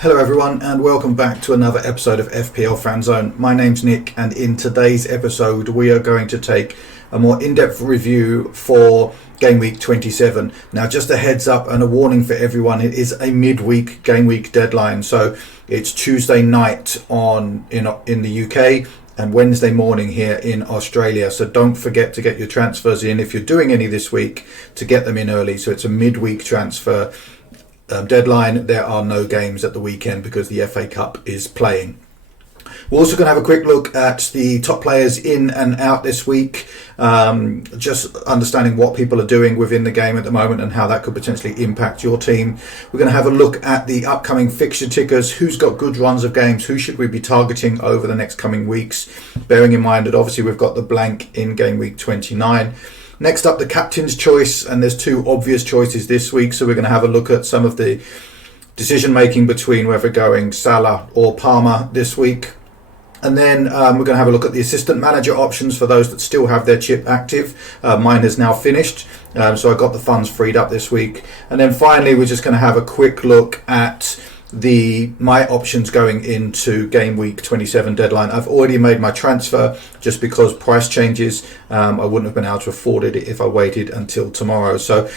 Hello everyone and welcome back to another episode of FPL Fanzone. My name's Nick and in today's episode we are going to take a more in-depth review for Gameweek 27. Now just a heads up and a warning for everyone, it is a midweek Gameweek deadline, so it's Tuesday night in the UK and Wednesday morning here in Australia, so don't forget to get your transfers in if you're doing any this week, to get them in early. So it's a midweek transfer deadline. There are no games at the weekend because the FA Cup is playing. We're also going to have a quick look at the top players in and out this week, just understanding what people are doing within the game at the moment and how that could potentially impact your team. We're going to have a look at the upcoming fixture tickers, who's got good runs of games, who should we be targeting over the next coming weeks, bearing in mind that obviously we've got the blank in game week 29. Next up, the captain's choice, and there's two obvious choices this week, so we're going to have a look at some of the decision making between whether going Salah or Palmer this week. And then we're going to have a look at the assistant manager options for those that still have their chip active. Mine has now finished, so I got the funds freed up this week. And then finally, we're just going to have a quick look at my options going into game week 27 deadline. I've already made my transfer just because price changes. I wouldn't have been able to afford it if I waited until tomorrow. So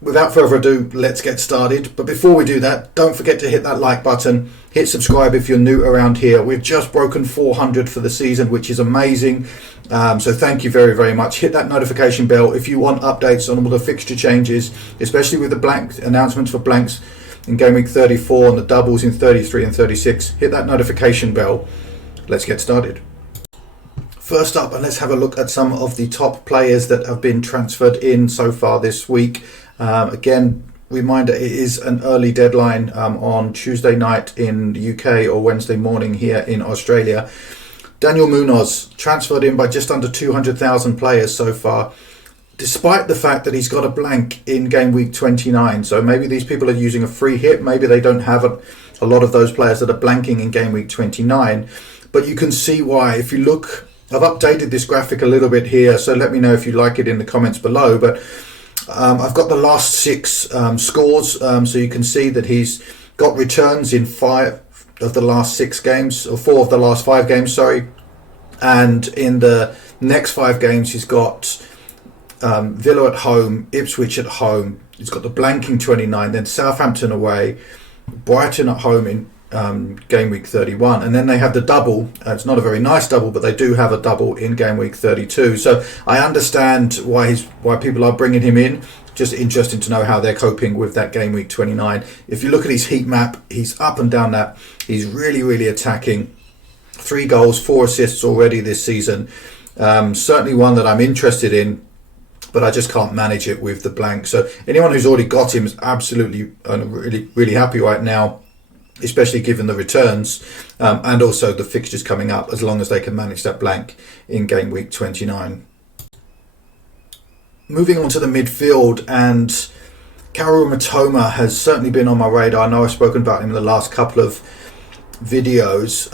without further ado, let's get started. But before we do that, don't forget to hit that like button, hit subscribe if you're new around here. We've just broken 400 for the season, which is amazing. So thank you very, very much. Hit that notification bell if you want updates on all the fixture changes, especially with the blank announcements for blanks in game week 34 and the doubles in 33 and 36. Hit that notification bell. Let's get started. First up, and let's have a look at some of the top players that have been transferred in so far this week. Again, reminder, it is an early deadline on Tuesday night in the UK or Wednesday morning here in Australia. Daniel Munoz transferred in by just under 200,000 players so far, despite the fact that he's got a blank in game week 29. So maybe these people are using a free hit, maybe they don't have a lot of those players that are blanking in game week 29, but you can see why. If you look, I've updated this graphic a little bit here, so let me know if you like it in the comments below, but I've got the last six scores, so you can see that he's got returns in 5 of the last 6 games, or 4 of the last 5 games, sorry, and in the next 5 games he's got Villa at home, Ipswich at home, he's got the blanking 29, then Southampton away, Brighton at home in game week 31, and then they have the double. It's not a very nice double, but they do have a double in game week 32. So I understand why people are bringing him in. Just interesting to know how they're coping with that game week 29. If you look at his heat map, he's up and down that. He's really, really attacking. 3 goals, 4 assists already this season. Certainly one that I'm interested in, but I just can't manage it with the blank. So anyone who's already got him is absolutely really, really happy right now, especially given the returns and also the fixtures coming up, as long as they can manage that blank in game week 29. Moving on to the midfield, and Kaoru Mitoma has certainly been on my radar. I know I've spoken about him in the last couple of videos.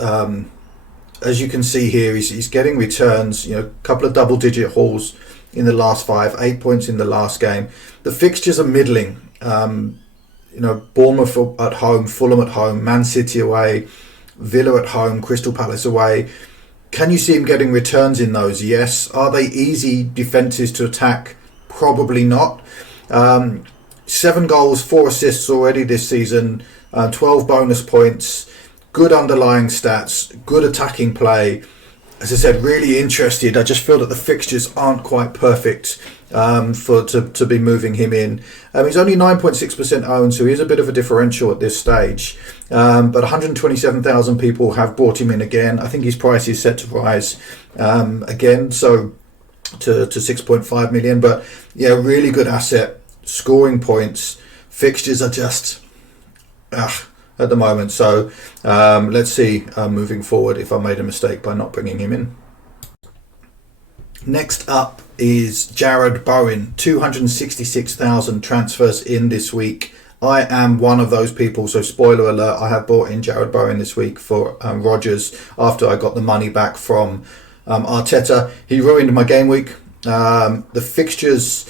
As you can see here, he's getting returns, a couple of double-digit hauls in the last 5, 8 points in the last game. The fixtures are middling. Bournemouth at home, Fulham at home, Man City away, Villa at home, Crystal Palace away. Can you see him getting returns in those? Yes. Are they easy defences to attack? Probably not. 7 goals, 4 assists already this season, 12 bonus points, good underlying stats, good attacking play. As I said, really interested. I just feel that the fixtures aren't quite perfect to be moving him in. He's only 9.6% owned, so he is a bit of a differential at this stage. But 127,000 people have brought him in again. I think his price is set to rise again, so to 6.5 million. But yeah, really good asset, scoring points. Fixtures are just at the moment. So let's see moving forward if I made a mistake by not bringing him in. Next up is Jarrod Bowen, 266,000 transfers in this week. I am one of those people, so spoiler alert, I have bought in Jarrod Bowen this week for Rodgers after I got the money back from Arteta. He ruined my game week. The fixtures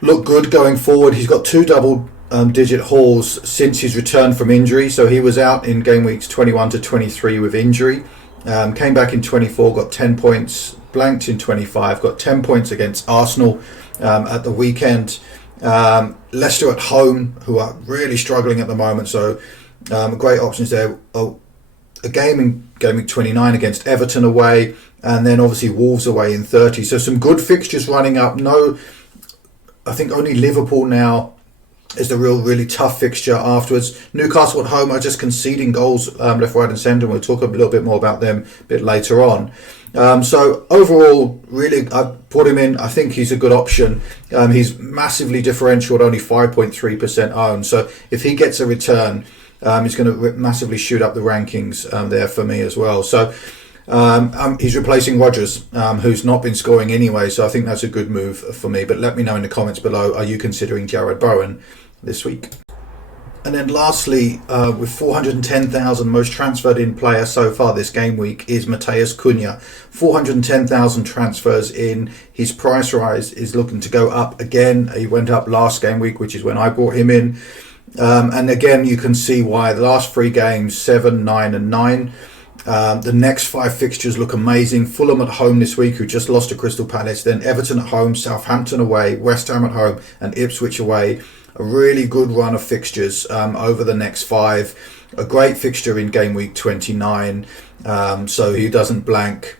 look good going forward. He's got 2 double digit hauls since his return from injury. So he was out in game weeks 21 to 23 with injury. Came back in 24, got 10 points, blanked in 25, got 10 points against Arsenal at the weekend. Leicester at home, who are really struggling at the moment, so great options there. A game in game week 29 against Everton away, and then obviously Wolves away in 30. So some good fixtures running up. I think only Liverpool now is the really tough fixture afterwards. Newcastle at home are just conceding goals left, right and centre. We'll talk a little bit more about them a bit later on. So overall, really, I put him in. I think he's a good option. He's massively differential at only 5.3% owned. So if he gets a return, he's going to massively shoot up the rankings there for me as well. So he's replacing Rodgers, who's not been scoring anyway. So I think that's a good move for me. But let me know in the comments below, are you considering Jarrod Bowen this week? And then lastly, with 410,000 most transferred in player so far this game week is Matheus Cunha. 410,000 transfers in. His price rise is looking to go up again. He went up last game week, which is when I brought him in. And again, you can see why. The last 3 games, 7, 9 and 9. The next 5 fixtures look amazing. Fulham at home this week, who just lost to Crystal Palace. Then Everton at home, Southampton away, West Ham at home and Ipswich away. A really good run of fixtures over the next 5. A great fixture in game week 29, so he doesn't blank.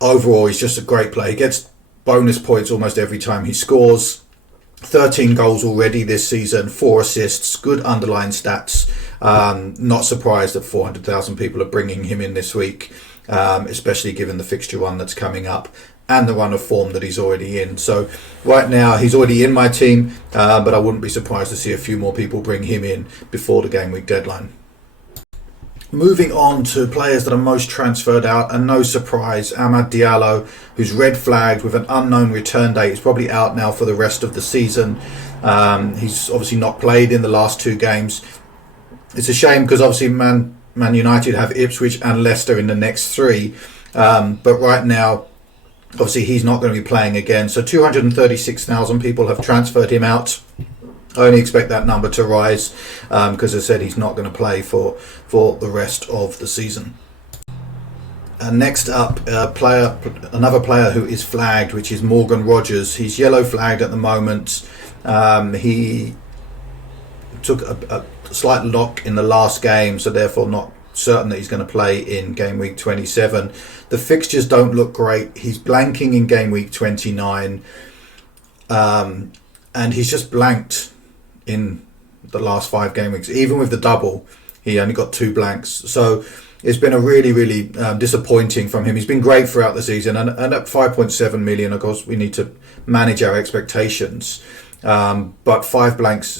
Overall, he's just a great player. He gets bonus points almost every time he scores. 13 goals already this season, 4 assists, good underlying stats. Not surprised that 400,000 people are bringing him in this week, especially given the fixture run that's coming up and the run of form that he's already in. So right now he's already in my team, but I wouldn't be surprised to see a few more people bring him in before the game week deadline. Moving on to players that are most transferred out, and no surprise, Amad Diallo, who's red flagged with an unknown return date. He's probably out now for the rest of the season. He's obviously not played in the last 2 games. It's a shame because obviously Man United have Ipswich and Leicester in the next 3. But right now, obviously he's not going to be playing again. So 236,000 people have transferred him out. I only expect that number to rise because as I said, he's not going to play for the rest of the season. And next up, another player who is flagged, which is Morgan Rogers. He's yellow flagged at the moment. He took a slight lock in the last game, so therefore not certain that he's going to play in game week 27. The fixtures don't look great. He's blanking in game week 29, and he's just blanked in the last 5 game weeks. Even with the double, he only got 2 blanks. So it's been a really disappointing from him. He's been great throughout the season, and at 5.7 million, of course, we need to manage our expectations. But 6 blanks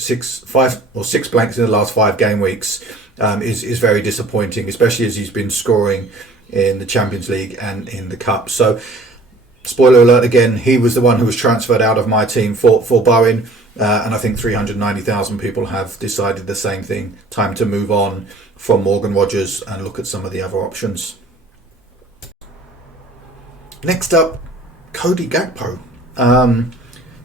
in the last 5 game weeks is very disappointing, especially as he's been scoring in the Champions League and in the Cup. So, spoiler alert again, he was the one who was transferred out of my team for Bowen, and I think 390,000 people have decided the same thing. Time to move on from Morgan Rogers and look at some of the other options. Next up, Cody Gakpo.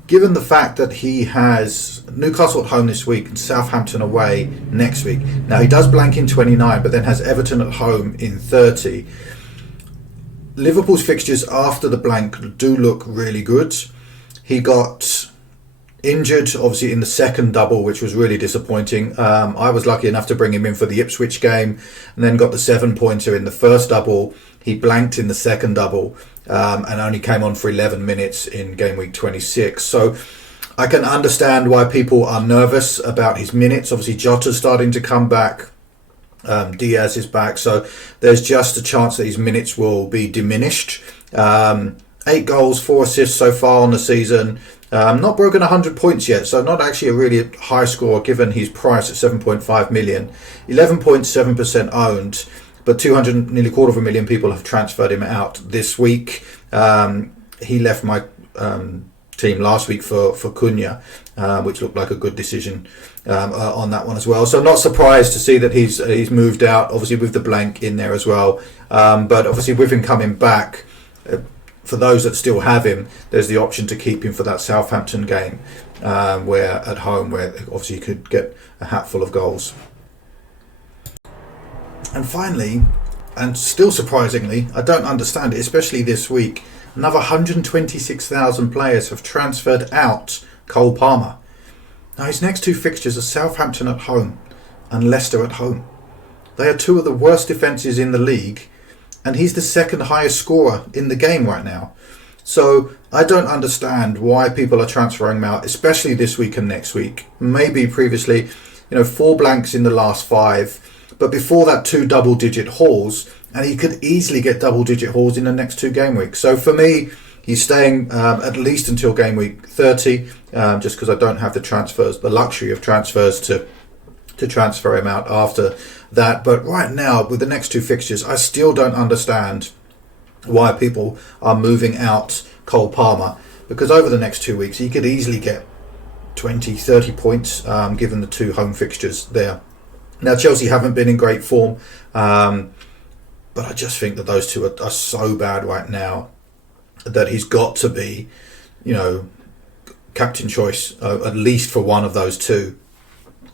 Given the fact that he has Newcastle at home this week and Southampton away next week. Now, he does blank in 29, but then has Everton at home in 30. Liverpool's fixtures after the blank do look really good. He got injured, obviously, in the second double, which was really disappointing. I was lucky enough to bring him in for the Ipswich game and then got the 7-pointer in the first double. He blanked in the second double. And only came on for 11 minutes in game week 26. So I can understand why people are nervous about his minutes. Obviously, Jota's starting to come back. Diaz is back. So there's just a chance that his minutes will be diminished. 8 goals, 4 assists so far on the season. Not broken 100 points yet. So not actually a really high score given his price at 7.5 million. 11.7% owned. But nearly 250,000 people have transferred him out this week. He left my team last week for Cunha, which looked like a good decision on that one as well. So not surprised to see that he's moved out, obviously with the blank in there as well. But obviously with him coming back, for those that still have him, there's the option to keep him for that Southampton game, where at home, where obviously you could get a hatful of goals. And finally, and still surprisingly, I don't understand it, especially this week, another 126,000 players have transferred out Cole Palmer. Now his next two fixtures are Southampton at home and Leicester at home. They are two of the worst defences in the league, and he's the second highest scorer in the game right now. So I don't understand why people are transferring him out, especially this week and next week. Maybe previously, 4 blanks in the last 5, but before that 2 double-digit hauls, and he could easily get double-digit hauls in the next 2 game weeks. So for me, he's staying at least until game week 30, just because I don't have the luxury of transfers to transfer him out after that. But right now, with the next 2 fixtures, I still don't understand why people are moving out Cole Palmer, because over the next 2 weeks he could easily get 20-30 points given the 2 home fixtures there. Now Chelsea haven't been in great form, but I just think that those 2 are so bad right now that he's got to be captain choice at least for one of those 2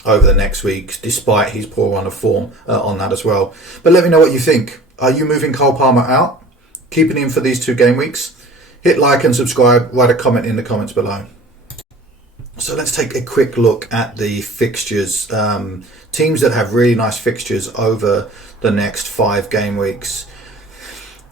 over the next week, despite his poor run of form on that as well. But let me know what you think. Are you moving Cole Palmer out, keeping him for these 2 game weeks? Hit like and subscribe, write a comment in the comments below. So let's take a quick look at the fixtures. Teams that have really nice fixtures over the next 5 game weeks.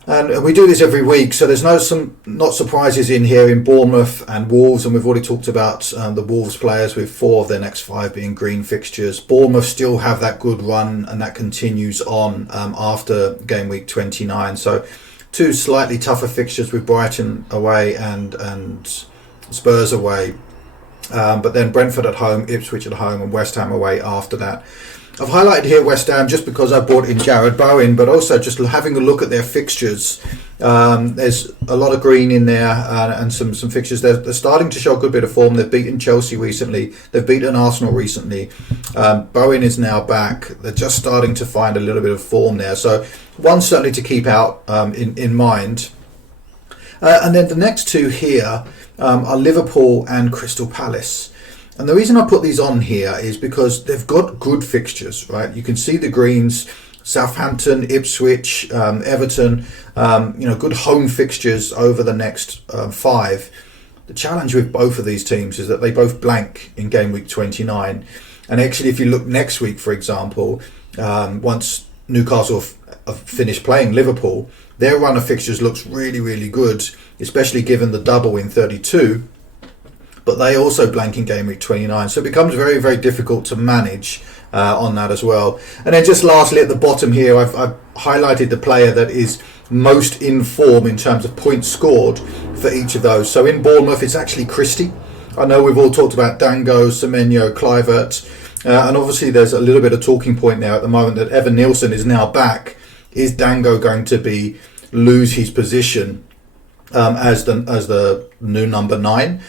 And we do this every week, so there's not surprises in here in Bournemouth and Wolves, and we've already talked about the Wolves players with 4 of their next 5 being green fixtures. Bournemouth still have that good run, and that continues on after game week 29. So 2 slightly tougher fixtures with Brighton away and Spurs away, but then Brentford at home, Ipswich at home, and West Ham away after that. I've highlighted here West Ham just because I brought in Jared Bowen, but also just having a look at their fixtures. There's a lot of green in there and some fixtures. They're starting to show a good bit of form. They've beaten Chelsea recently. They've beaten Arsenal recently. Bowen is now back. They're just starting to find a little bit of form there. So one certainly to keep out in mind. And then the next 2 here are Liverpool and Crystal Palace. And the reason I put these on here is because they've got good fixtures, right? You can see the greens, Southampton, Ipswich, Everton, good home fixtures over the next 5. The challenge with both of these teams is that they both blank in game week 29. And actually, if you look next week, for example, once Newcastle have finished playing Liverpool, their run of fixtures looks really, really good, especially given the double in 32. But they also blank in game week 29, so it becomes very, very difficult to manage on that as well. And then just lastly at the bottom here, I've highlighted the player that is most in form in terms of points scored for each of those. So in Bournemouth, it's actually Christie. I know we've all talked about Dango, Semenyo, Kluivert, and obviously there's a little bit of talking point now at the moment that Evan Nielsen is now back. Is Dango going to lose his position as the new number 9?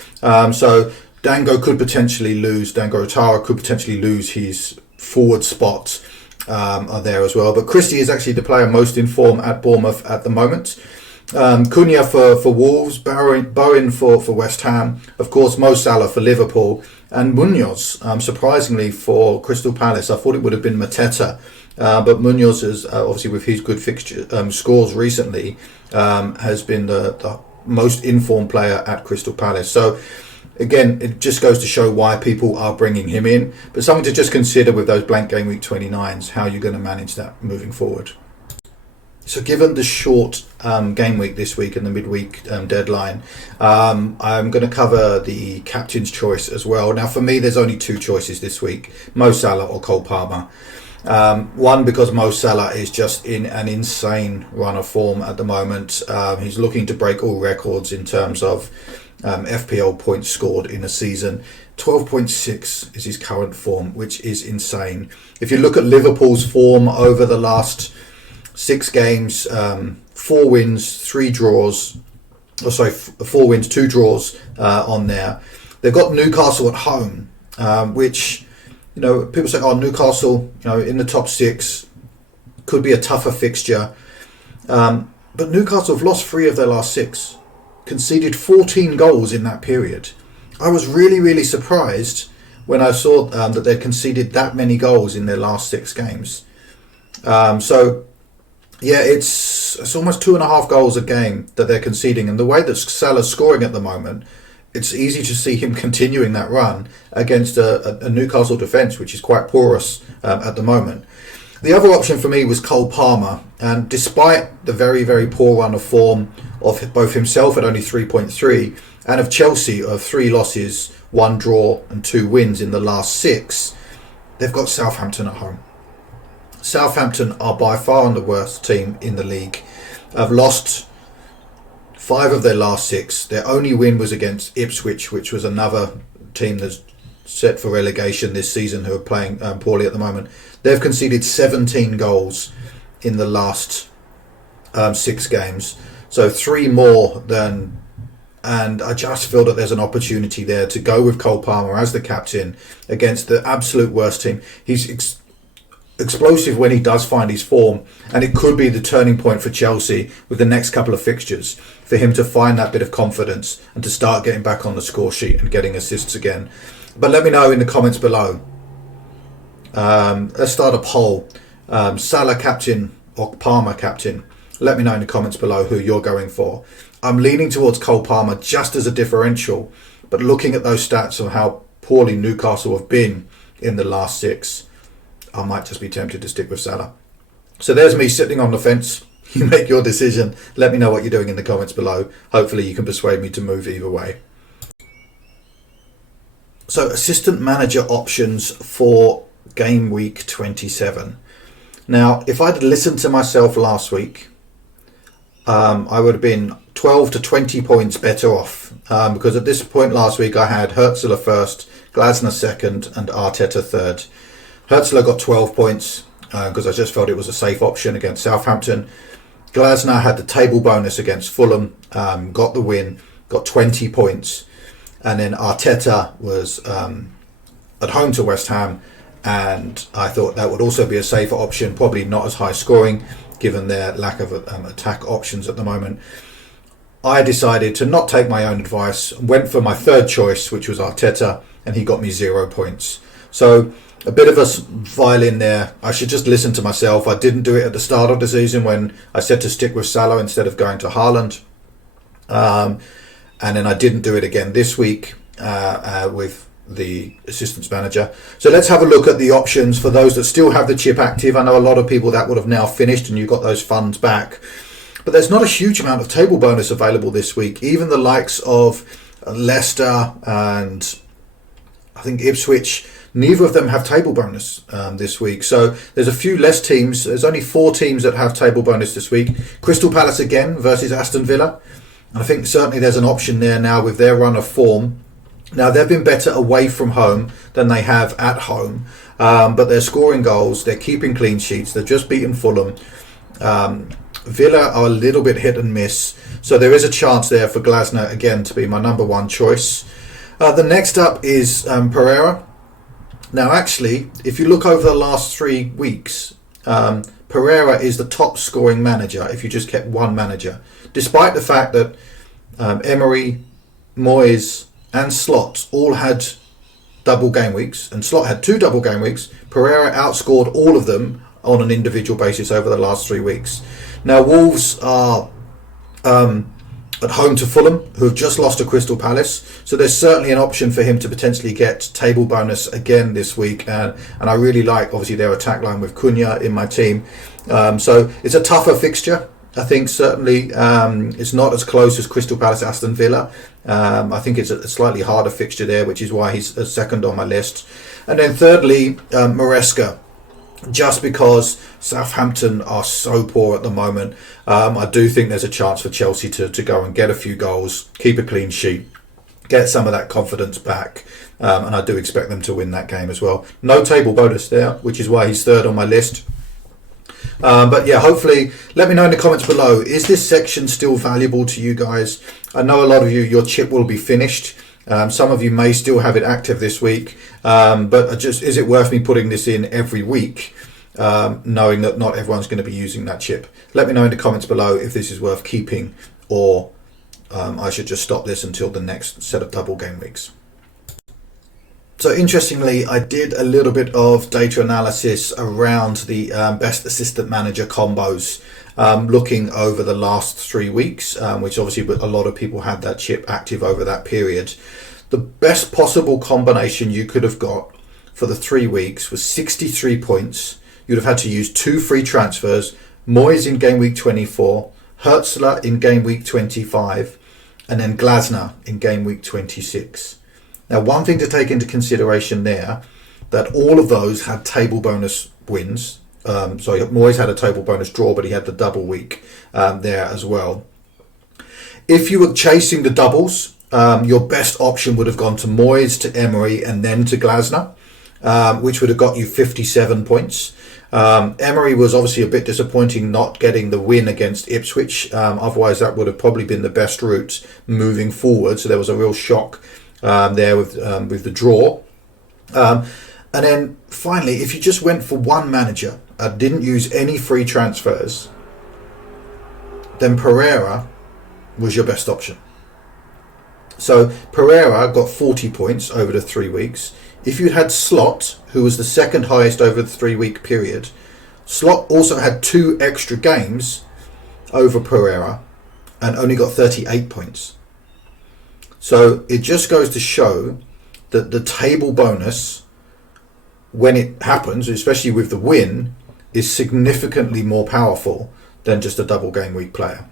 So Dango Otara could potentially lose his forward spot there as well. But Christie is actually the player most in form at Bournemouth at the moment. Cunha for Wolves, Bowen for West Ham, of course Mo Salah for Liverpool, and Munoz, surprisingly, for Crystal Palace. I thought it would have been Mateta, but Munoz is obviously with his good fixture scores recently has been the most informed player at Crystal Palace. So again, it just goes to show why people are bringing him in, but something to just consider with those blank game week 29s, how you're going to manage that moving forward. So given the short game week this week and the midweek deadline, I'm going to cover the captain's choice as well. Now for me, there's only 2 choices this week, Mo Salah or Cole Palmer. One, because Mo Salah is just in an insane run of form at the moment. He's looking to break all records in terms of FPL points scored in a season. 12.6 is his current form, which is insane. If you look at Liverpool's form over the last 6 games, 4 wins, 3 draws. 4 wins, 2 draws on there. They've got Newcastle at home, which, people say, oh, Newcastle, in the top 6 could be a tougher fixture. But Newcastle have lost 3 of their last 6. conceded 14 goals in that period. I was really, really surprised when I saw that they conceded that many goals in their last 6 games. So, yeah, it's almost 2.5 goals a game that they're conceding. And the way that Salah's scoring at the moment, it's easy to see him continuing that run against a Newcastle defence, which is quite porous at the moment. The other option for me was Cole Palmer, and despite the very, very poor run of form of both himself at only 3.3 and of Chelsea of 3 losses, 1 draw and 2 wins in the last 6, they've got Southampton at home. Southampton are by far the worst team in the league. Have lost 5 of their last 6. Their only win was against Ipswich, which was another team that's set for relegation this season, who are playing poorly at the moment. They've conceded 17 goals in the last 6 games, so 3 more than. And I just feel that there's an opportunity there to go with Cole Palmer as the captain against the absolute worst team. He's explosive when he does find his form, and it could be the turning point for Chelsea with the next couple of fixtures for him to find that bit of confidence and to start getting back on the score sheet and getting assists again. But let me know in the comments below. Let's start a poll. Salah captain or Palmer captain? Let me know in the comments below who you're going for. I'm leaning towards Cole Palmer just as a differential, but looking at those stats of how poorly Newcastle have been in the last 6, I might just be tempted to stick with Salah. So there's me sitting on the fence. You make your decision. Let me know what you're doing in the comments below. Hopefully you can persuade me to move either way. So assistant manager options for game week 27. Now, if I'd listened to myself last week, I would have been 12 to 20 points better off, because at this point last week I had Hurtzler first, Glasner second and Arteta third. Hurtzler got 12 points because I just felt it was a safe option against Southampton. Glasner had the table bonus against Fulham, got the win, got 20 points. And then Arteta was at home to West Ham, and I thought that would also be a safer option, probably not as high scoring given their lack of attack options at the moment. I decided to not take my own advice, went for my third choice, which was Arteta, and he got me 0 points. So a bit of a violin there. I should just listen to myself. I didn't do it at the start of the season when I said to stick with Salah instead of going to Haaland. And then I didn't do it again this week with the assistants manager. So let's have a look at the options for those that still have the chip active. I know a lot of people that would have now finished and you got those funds back. But there's not a huge amount of table bonus available this week. Even the likes of Leicester and I think Ipswich, neither of them have table bonus this week. So there's a few less teams. There's only 4 teams that have table bonus this week. Crystal Palace again versus Aston Villa. And I think certainly there's an option there now with their run of form. Now, they've been better away from home than they have at home. But they're scoring goals. They're keeping clean sheets. They've just beaten Fulham. Villa are a little bit hit and miss. So there is a chance there for Glasner, again, to be my number 1 choice. The next up is Pereira. Now, actually, if you look over the last 3 weeks, Pereira is the top scoring manager if you just kept one manager. Despite the fact that Emery, Moyes and Slot all had double game weeks, and Slot had 2 double game weeks, Pereira outscored all of them on an individual basis over the last 3 weeks. Now, Wolves are at home to Fulham, who have just lost to Crystal Palace. So there's certainly an option for him to potentially get table bonus again this week. And I really like, obviously, their attack line with Cunha in my team. So it's a tougher fixture. I think certainly it's not as close as Crystal Palace, Aston Villa. I think it's a slightly harder fixture there, which is why he's a second on my list. And then thirdly, Maresca. Just because Southampton are so poor at the moment, I do think there's a chance for Chelsea to go and get a few goals, keep a clean sheet, get some of that confidence back, and I do expect them to win that game as well. No table bonus there, which is why he's third on my list. But yeah, hopefully, let me know in the comments below, is this section still valuable to you guys? I know a lot of you, your chip will be finished. Some of you may still have it active this week, but is it worth me putting this in every week, knowing that not everyone's going to be using that chip? Let me know in the comments below if this is worth keeping or I should just stop this until the next set of double game weeks. So interestingly, I did a little bit of data analysis around the best assistant manager combos, looking over the last 3 weeks, which obviously a lot of people had that chip active over that period. The best possible combination you could have got for the 3 weeks was 63 points. You'd have had to use 2 free transfers, Moyes in game week 24, Hertzler in game week 25, and then Glasner in game week 26. Now, one thing to take into consideration there, that all of those had table bonus wins. Moyes had a table bonus draw, but he had the double week there as well. If you were chasing the doubles, your best option would have gone to Moyes, to Emery, and then to Glasner, which would have got you 57 points. Emery was obviously a bit disappointing not getting the win against Ipswich. Otherwise, that would have probably been the best route moving forward. So there was a real shock there with the draw. And then finally, if you just went for one manager and didn't use any free transfers, then Pereira was your best option. So Pereira got 40 points over the 3 weeks. If you had Slot, who was the second highest over the 3 week period, Slot also had 2 extra games over Pereira and only got 38 points. So it just goes to show that the table bonus, when it happens, especially with the win, is significantly more powerful than just a double game week player.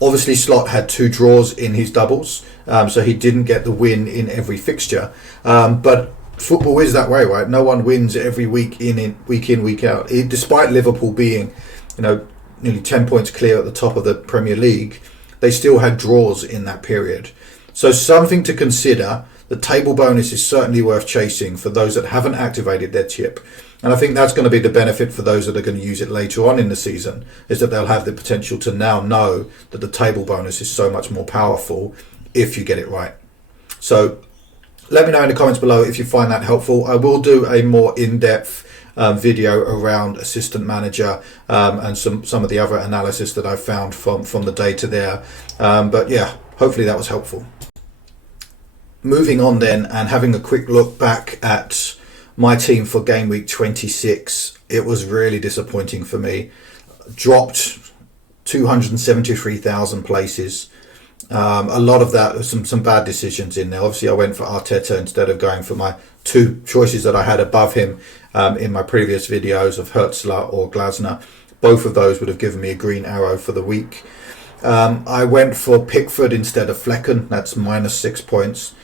Obviously, Slot had 2 draws in his doubles, so he didn't get the win in every fixture. But football is that way, right? No one wins every week in, week out. Despite Liverpool being, nearly 10 points clear at the top of the Premier League, they still had draws in that period. So something to consider. The table bonus is certainly worth chasing for those that haven't activated their chip. And I think that's going to be the benefit for those that are going to use it later on in the season, is that they'll have the potential to now know that the table bonus is so much more powerful if you get it right. So let me know in the comments below if you find that helpful. I will do a more in-depth video around assistant manager and some of the other analysis that I found from the data there. But yeah, hopefully that was helpful. Moving on then, and having a quick look back at my team for game week 26, it was really disappointing for me. Dropped 273,000 places. A lot of that was some bad decisions in there. Obviously, I went for Arteta instead of going for my 2 choices that I had above him in my previous videos of Hertzler or Glasner. Both of those would have given me a green arrow for the week. I went for Pickford instead of Flecken. That's minus 6 points.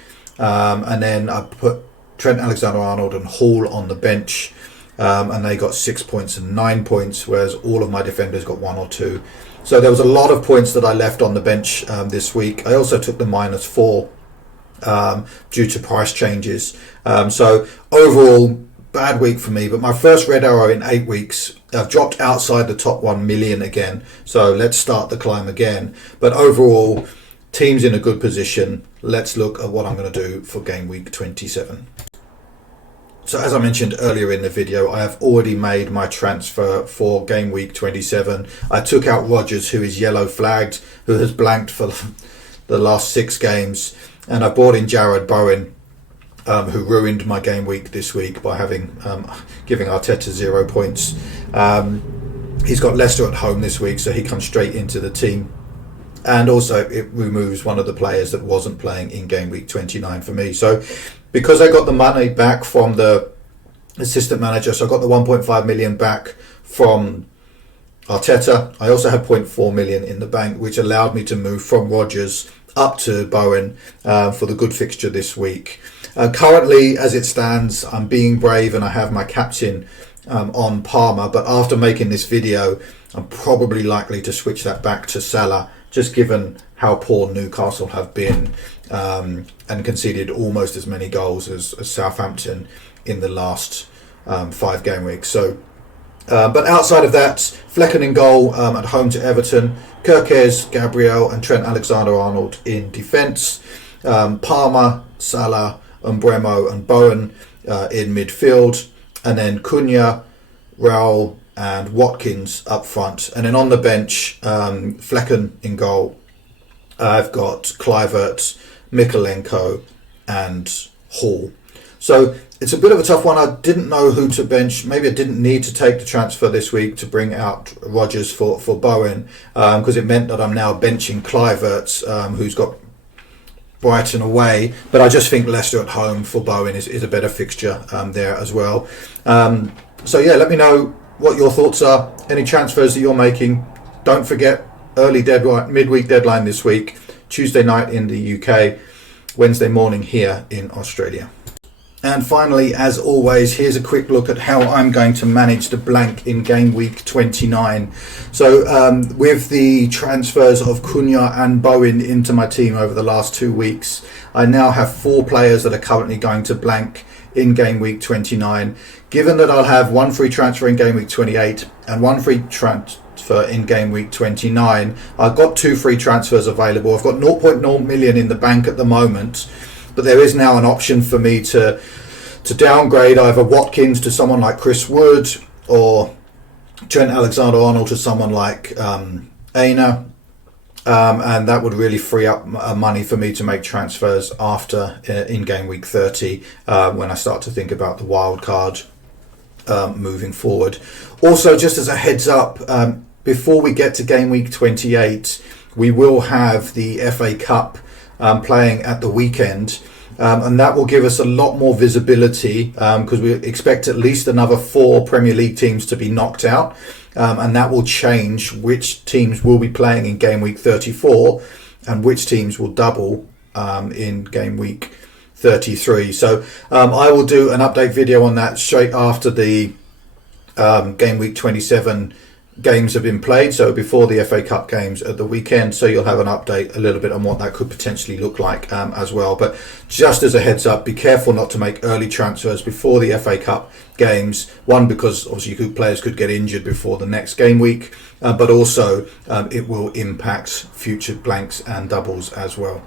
And then I put Trent Alexander-Arnold and Hall on the bench, and they got 6 points and 9 points, whereas all of my defenders got 1 or 2. So there was a lot of points that I left on the bench this week. I also took the minus 4 due to price changes. So overall, bad week for me, but my first red arrow in 8 weeks. I've dropped outside the top 1 million again, so let's start the climb again. But overall, team's in a good position. Let's look at what I'm going to do for game week 27. So as I mentioned earlier in the video, I have already made my transfer for game week 27. I took out Rodgers, who is yellow flagged, who has blanked for the last 6 games, and I brought in Jarrod Bowen, who ruined my game week this week by giving Arteta 0 points. He's got Leicester at home this week, so he comes straight into the team. And also it removes one of the players that wasn't playing in game week 29 for me. So because I got the money back from the assistant manager, so I got the 1.5 million back from Arteta. I also had 0.4 million in the bank, which allowed me to move from Rodgers up to Bowen for the good fixture this week. Currently, as it stands, I'm being brave and I have my captain on Palmer. But after making this video, I'm probably likely to switch that back to Salah, just given how poor Newcastle have been and conceded almost as many goals as Southampton in the last 5 game weeks. So, but outside of that, Flecken in goal at home to Everton, Kirkes, Gabriel and Trent Alexander-Arnold in defence, Palmer, Salah, Umbremo and Bowen in midfield, and then Cunha, Raul and Watkins up front, and then on the bench, Flecken in goal, I've got Kluivert, Mikolenko and Hall. So it's a bit of a tough one. I didn't know who to bench. Maybe I didn't need to take the transfer this week to bring out Rodgers for Bowen, because it meant that I'm now benching Kluivert, who's got Brighton away. But I just think Leicester at home for Bowen is a better fixture there as well. So yeah, let me know what your thoughts are. Any transfers that you're making. Don't forget, early deadline, midweek deadline this week, Tuesday night in the UK, Wednesday morning here in Australia. And finally, as always, here's a quick look at how I'm going to manage the blank in game week 29. So with the transfers of Cunha and Bowen into my team over the last 2 weeks, I now have 4 players that are currently going to blank in game week 29. Given that I'll have 1 free transfer in game week 28 and 1 free transfer in game week 29, I've got 2 free transfers available. I've got 0.0 million in the bank at the moment, but there is now an option for me to downgrade either Watkins to someone like Chris Wood or Trent Alexander-Arnold to someone like Aina, and that would really free up money for me to make transfers after in game week 30 when I start to think about the wild card moving forward. Also, just as a heads up, before we get to game week 28, we will have the FA Cup playing at the weekend, and that will give us a lot more visibility because we expect at least another 4 Premier League teams to be knocked out, and that will change which teams will be playing in game week 34 and which teams will double in game week 33. So I will do an update video on that straight after the game week 27 games have been played, so before the FA Cup games at the weekend, so you'll have an update a little bit on what that could potentially look like as well. But just as a heads up, be careful not to make early transfers before the FA Cup games. One, because obviously players could get injured before the next game week, but also it will impact future blanks and doubles as well.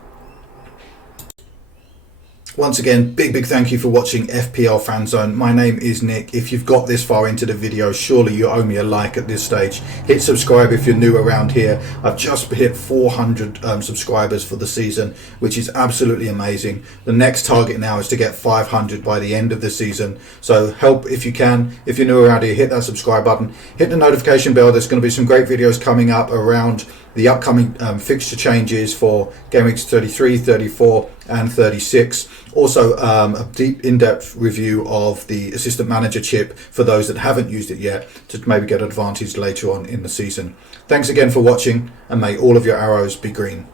Once again, big thank you for watching FPL Fanzone. My name is Nick. If you've got this far into the video, surely you owe me a like at this stage. Hit subscribe if you're new around here. I've just hit 400 subscribers for the season, which is absolutely amazing. The next target now is to get 500 by the end of the season. So help if you can. If you're new around here, hit that subscribe button. Hit the notification bell. There's going to be some great videos coming up around the upcoming fixture changes for game weeks 33, 34 and 36. Also a deep in-depth review of the assistant manager chip for those that haven't used it yet, to maybe get advantage later on in the season. Thanks again for watching, and may all of your arrows be green.